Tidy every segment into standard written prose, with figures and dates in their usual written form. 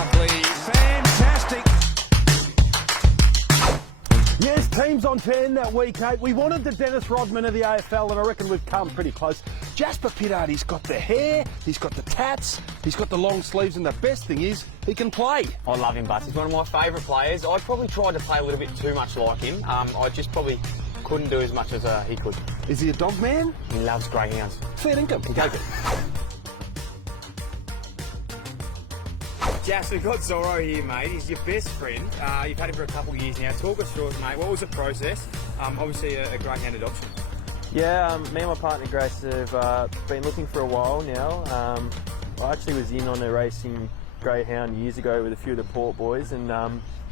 Buckley, fantastic. Yes, teams on 10 that week 8. We wanted the Dennis Rodman of the AFL, and I reckon we've come pretty close. Jasper Pittard, he's got the hair, he's got the tats, he's got the long sleeves, and the best thing is, he can play. I love him, Butts. He's one of my favourite players. I probably tried to play a little bit too much like him. I just probably couldn't do as much as he could. Is he a dog man? He loves greyhounds. Fair income. Go get it. Jas, we've got Zorro here, mate. He's your best friend. You've had him for a couple of years now. Talk us through it, mate. What was the process? Obviously a greyhound adoption. Yeah, me and my partner Grace have been looking for a while now. I actually was in on a racing greyhound years ago with a few of the Port boys, and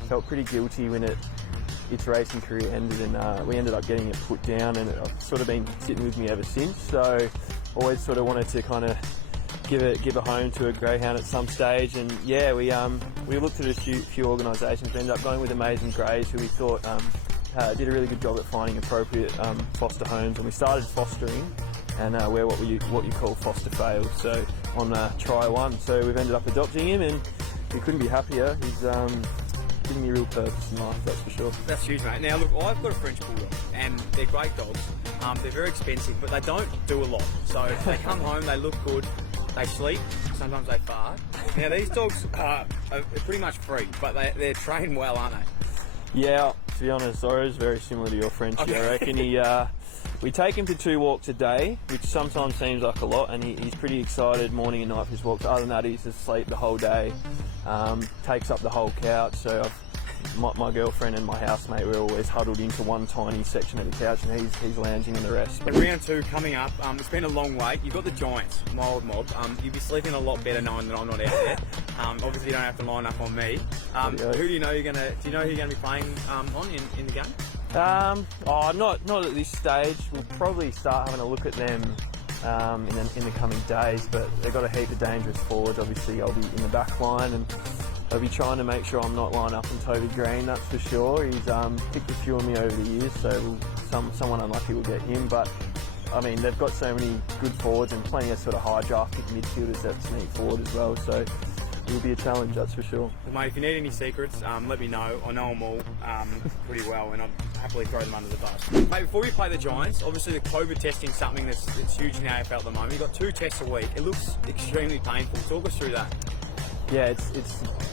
felt pretty guilty when its racing career ended, and we ended up getting it put down, and it's sort of been sitting with me ever since. So always sort of wanted to kind of give a home to a greyhound at some stage, and yeah, we looked at a few organisations. We ended up going with Amazing Greys, who we thought did a really good job at finding appropriate foster homes, and we started fostering, and we're what you call foster fails. So on try one, so we've ended up adopting him, and we couldn't be happier. He's giving me real purpose in life, that's for sure. That's huge, mate. Now look, I've got a French Bulldog, and they're great dogs. They're very expensive, but they don't do a lot. So they come home, they look good. They sleep, sometimes they fart. Now these dogs are pretty much free, but they're trained well, aren't they? Yeah, to be honest, Zorro's very similar to your Frenchie. Okay. I reckon we take him for 2 walks a day, which sometimes seems like a lot, and he's pretty excited morning and night for his walks. Other than that, he's asleep the whole day, takes up the whole couch. So my girlfriend and my housemate, we're always huddled into one tiny section of the couch, and he's lounging in the rest. But round 2 coming up, it's been a long wait. You've got the Giants, my old mob. You'll be sleeping a lot better knowing that I'm not out there. Obviously you don't have to line up on me. Who do you know you're gonna be playing on in the game? Not at this stage. We'll probably start having a look at them in the coming days, but they've got a heap of dangerous forwards. Obviously I'll be in the back line, and I'll be trying to make sure I'm not lined up on Toby Green, that's for sure. He's picked a few of me over the years, so someone unlucky will get him. But I mean, they've got so many good forwards and plenty of sort of high draft pick midfielders that sneak forward as well, so it'll be a challenge, that's for sure. Well, mate, if you need any secrets, let me know. I know them all pretty well, and I'd happily throw them under the bus. Mate, before you play the Giants, obviously the COVID testing is something that's huge in the AFL at the moment. You've got 2 tests a week. It looks extremely painful. Talk us through that. Yeah, it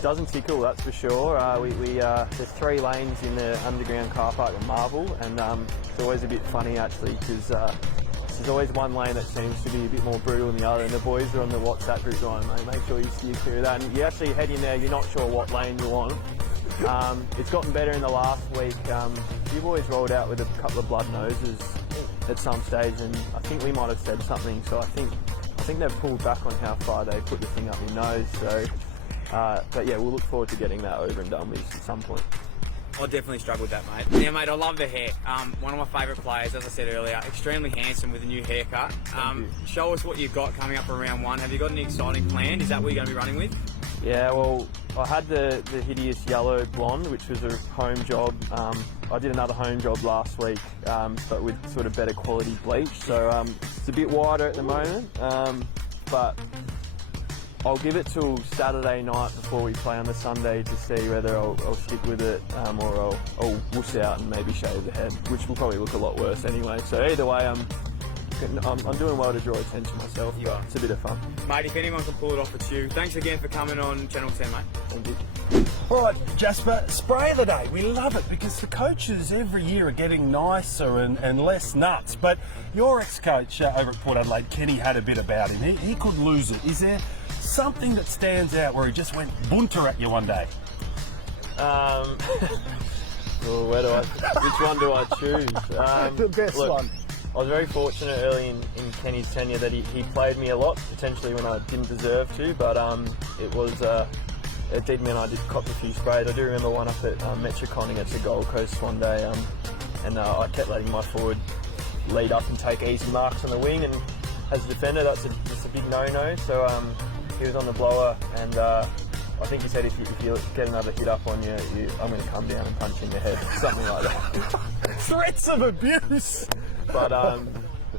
doesn't tickle, that's for sure. There's 3 lanes in the underground car park at Marvel, and it's always a bit funny actually, because there's always one lane that seems to be a bit more brutal than the other, and the boys are on the WhatsApp group going, mate, make sure you steer clear of that. And you actually head in there, you're not sure what lane you want. It's gotten better in the last week. You boys rolled out with a couple of blood noses at some stage, and I think we might have said something, so I think they've pulled back on how far they put the thing up your nose. So, but yeah, we'll look forward to getting that over and done with at some point. I definitely struggle with that, mate. Yeah, mate, I love the hair. One of my favourite players, as I said earlier, extremely handsome with a new haircut. Show us what you've got coming up for round 1. Have you got any exciting planned? Is that what you're going to be running with? Yeah, well, I had the hideous yellow blonde, which was a home job. I did another home job last week, but with sort of better quality bleach. So it's a bit wider at the moment, but I'll give it till Saturday night before we play on the Sunday to see whether I'll stick with it or I'll wuss out and maybe shave the head, which will probably look a lot worse anyway. So either way, I'm doing well to draw attention myself. You are. It's a bit of fun. Mate, if anyone can pull it off, it's you. Thanks again for coming on Channel 10, mate. Thank you. All right, Jasper, spray of the day. We love it because the coaches every year are getting nicer and less nuts. But your ex-coach over at Port Adelaide, Kenny, had a bit about him. He could lose it. Is there something that stands out where he just went bunter at you one day? Well, which one do I choose? The best one. I was very fortunate early in Kenny's tenure that he played me a lot, potentially when I didn't deserve to, but it did mean I did cop a few sprays. I do remember one up at Metricon against the Gold Coast one day, and I kept letting my forward lead up and take easy marks on the wing, and as a defender that's just a big no-no, so he was on the blower, and I think he said if you get another hit up on you, I'm going to come down and punch you in the head, something like that. Threats of abuse! But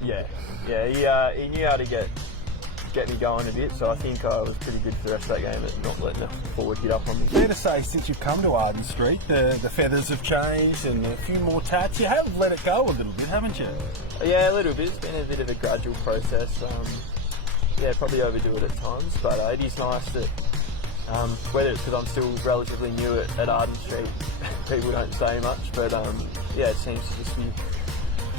he knew how to get get me going a bit. So I think I was pretty good for the rest of that game at not letting the forward hit up on me. Fair to say, since you've come to Arden Street, the feathers have changed and a few more tats. You have let it go a little bit, haven't you? Yeah, a little bit. It's been a bit of a gradual process. Yeah, probably overdo it at times, but it is nice that whether it's because I'm still relatively new at Arden Street, people don't say much, but yeah, it seems to just be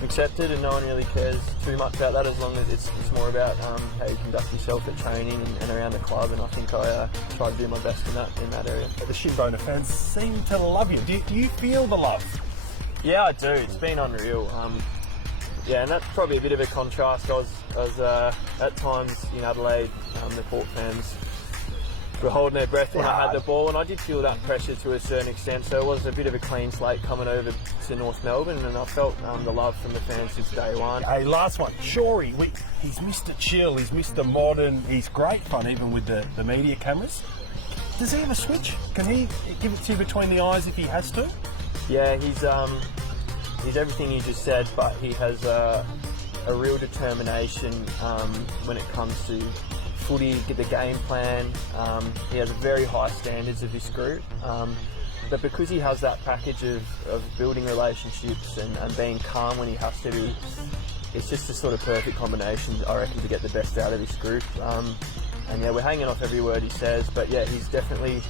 accepted and no one really cares too much about that as long as it's more about how you conduct yourself at training and around the club, and I think I try to do my best in that area. The Shinboner fans seem to love you. Do you feel the love? Yeah, I do. It's been unreal. Yeah, and that's probably a bit of a contrast. I was at times in Adelaide, the Port fans were holding their breath when I had the ball, and I did feel that pressure to a certain extent. So it was a bit of a clean slate coming over to North Melbourne, and I felt the love from the fans since day one. Hey, last one. Shorey, he's Mr. Chill, he's Mr. Modern, he's great fun even with the media cameras. Does he have a switch? Can he give it to you between the eyes if he has to? Yeah, he's everything you just said, but he has a real determination when it comes to footy, the game plan. He has very high standards of this group, but because he has that package of building relationships and being calm when he has to be, it's just a sort of perfect combination, I reckon, to get the best out of this group. And yeah, we're hanging off every word he says, but yeah, he's definitely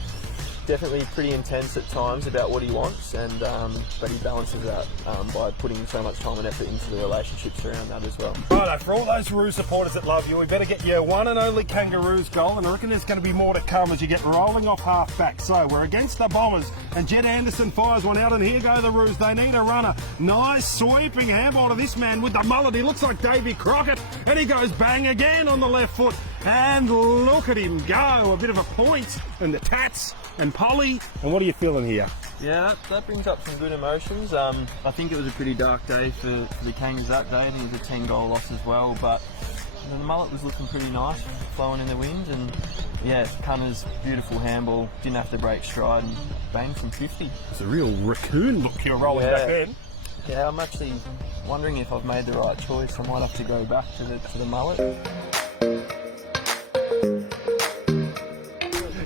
pretty intense at times about what he wants, and but he balances that by putting so much time and effort into the relationships around that as well. Righto, for all those Roos supporters that love you, we better get your one and only Kangaroos goal, and I reckon there's going to be more to come as you get rolling off half back. So we're against the Bombers, and Jed Anderson fires one out, and here go the Roos. They need a runner. Nice sweeping handball to this man with the mullet. He looks like Davy Crockett, and he goes bang again on the left foot. And look at him go, a bit of a point, and the tats. And Polly, and what are you feeling here? Yeah, that brings up some good emotions. I think it was a pretty dark day for the Kangas that day. I think it was a 10-goal loss as well, but the mullet was looking pretty nice, flowing in the wind, and yeah, Cunner's beautiful handball, didn't have to break stride and bang from 50. It's a real raccoon look here rolling back in. Yeah, I'm actually wondering if I've made the right choice. I might have to go back to the mullet.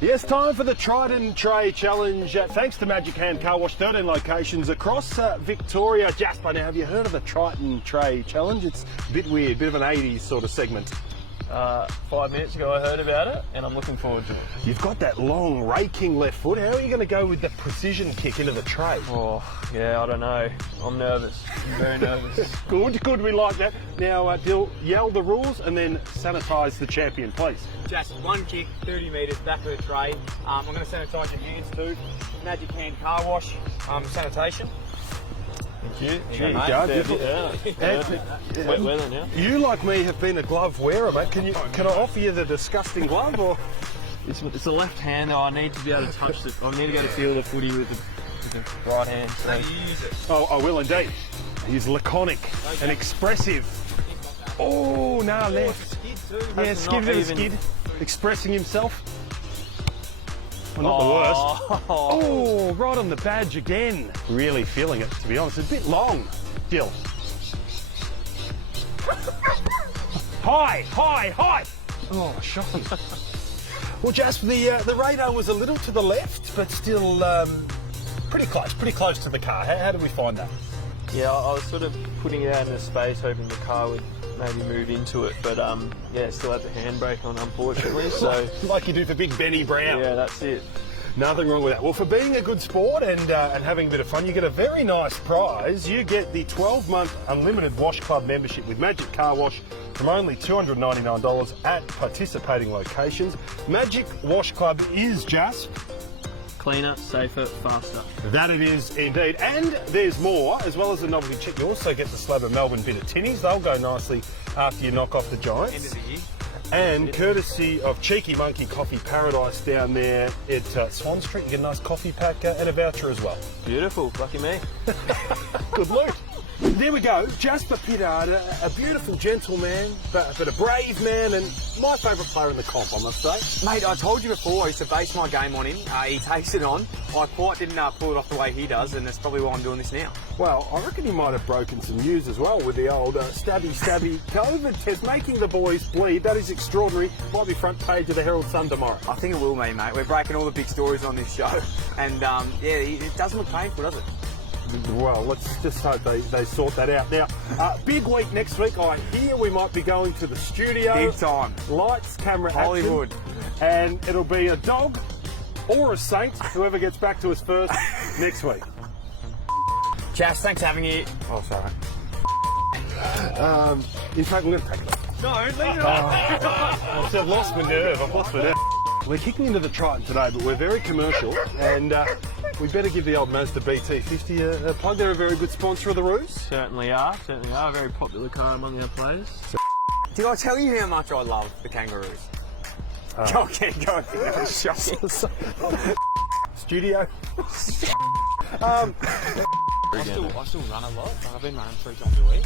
Yes, time for the Trident Tray Challenge. Thanks to Magic Hand Car Wash, 13 locations across Victoria. Jasper, now have you heard of the Trident Tray Challenge? It's a bit weird, bit of an 80s sort of segment. 5 minutes ago I heard about it, and I'm looking forward to it. You've got that long raking left foot. How are you going to go with the precision kick into the tray? Oh, yeah, I don't know. I'm nervous. I'm very nervous. Good, we like that. Now, Dill, yell the rules and then sanitise the champion, please. Just one kick, 30 metres, back of the tray. I'm going to sanitise your hands too. Magic Hand Car Wash, sanitation. Thank you. There you go. Wet weather now. You, like me, have been a glove wearer, mate. Can I offer you the disgusting glove, or? It's a left hand though. I need to be able to touch it. I need to be able to feel the footy with the right hand. So. Oh, I will indeed. He's laconic and expressive. Oh, no, left. Yeah, skid to the skid. Expressing himself. Well, not the worst. Oh, right on the badge again. Really feeling it, to be honest. It's a bit long, Dill. High. Oh, Sean. Well, Jasper, the radar was a little to the left, but still pretty close to the car. How did we find that? Yeah, I was sort of putting it out into space, hoping the car would maybe move into it, but yeah, still had the handbrake on, unfortunately. So like you do for Big Benny Brown. Yeah, that's it. Nothing wrong with that. Well, for being a good sport and having a bit of fun, you get a very nice prize. You get the 12-month unlimited Wash Club membership with Magic Car Wash from only $299 at participating locations. Magic Wash Club is just cleaner, safer, faster. That it is indeed. And there's more. As well as the novelty check, you also get the slab of Melbourne bit of tinnies. They'll go nicely after you knock off the Giants. End of the year. And courtesy of Cheeky Monkey Coffee Paradise down there at Swan Street, you get a nice coffee pack and a voucher as well. Beautiful, lucky me. Good loot. There we go, Jasper Pittard, a beautiful gentleman, but a brave man, and my favourite player in the comp, I must say. Mate, I told you before, I used to base my game on him. He takes it on. I quite didn't pull it off the way he does, and that's probably why I'm doing this now. Well, I reckon he might have broken some news as well with the old stabby COVID test, making the boys bleed. That is extraordinary. Might be front page of the Herald Sun tomorrow. I think it will be, mate. We're breaking all the big stories on this show, and yeah, it doesn't look painful, does it? Well, let's just hope they sort that out. Now, big week next week. I hear we might be going to the studio. Big time. Lights, camera, Hollywood. action. And it'll be a dog or a saint, whoever gets back to us first next week. Jas, thanks for having you. Oh, sorry. In fact, I'm going to take it off. No, leave it on. I've lost my nerve. I've lost my nerve. We're kicking into the Triton today, but we're very commercial, and we better give the old Mazda BT50 a plug. They're a very good sponsor of the Roos. Certainly are. A very popular car among our players. Did I tell you how much I love the Kangaroos? Go again. That was shocking. Studio. I still run a lot. I've been running 3 times a week.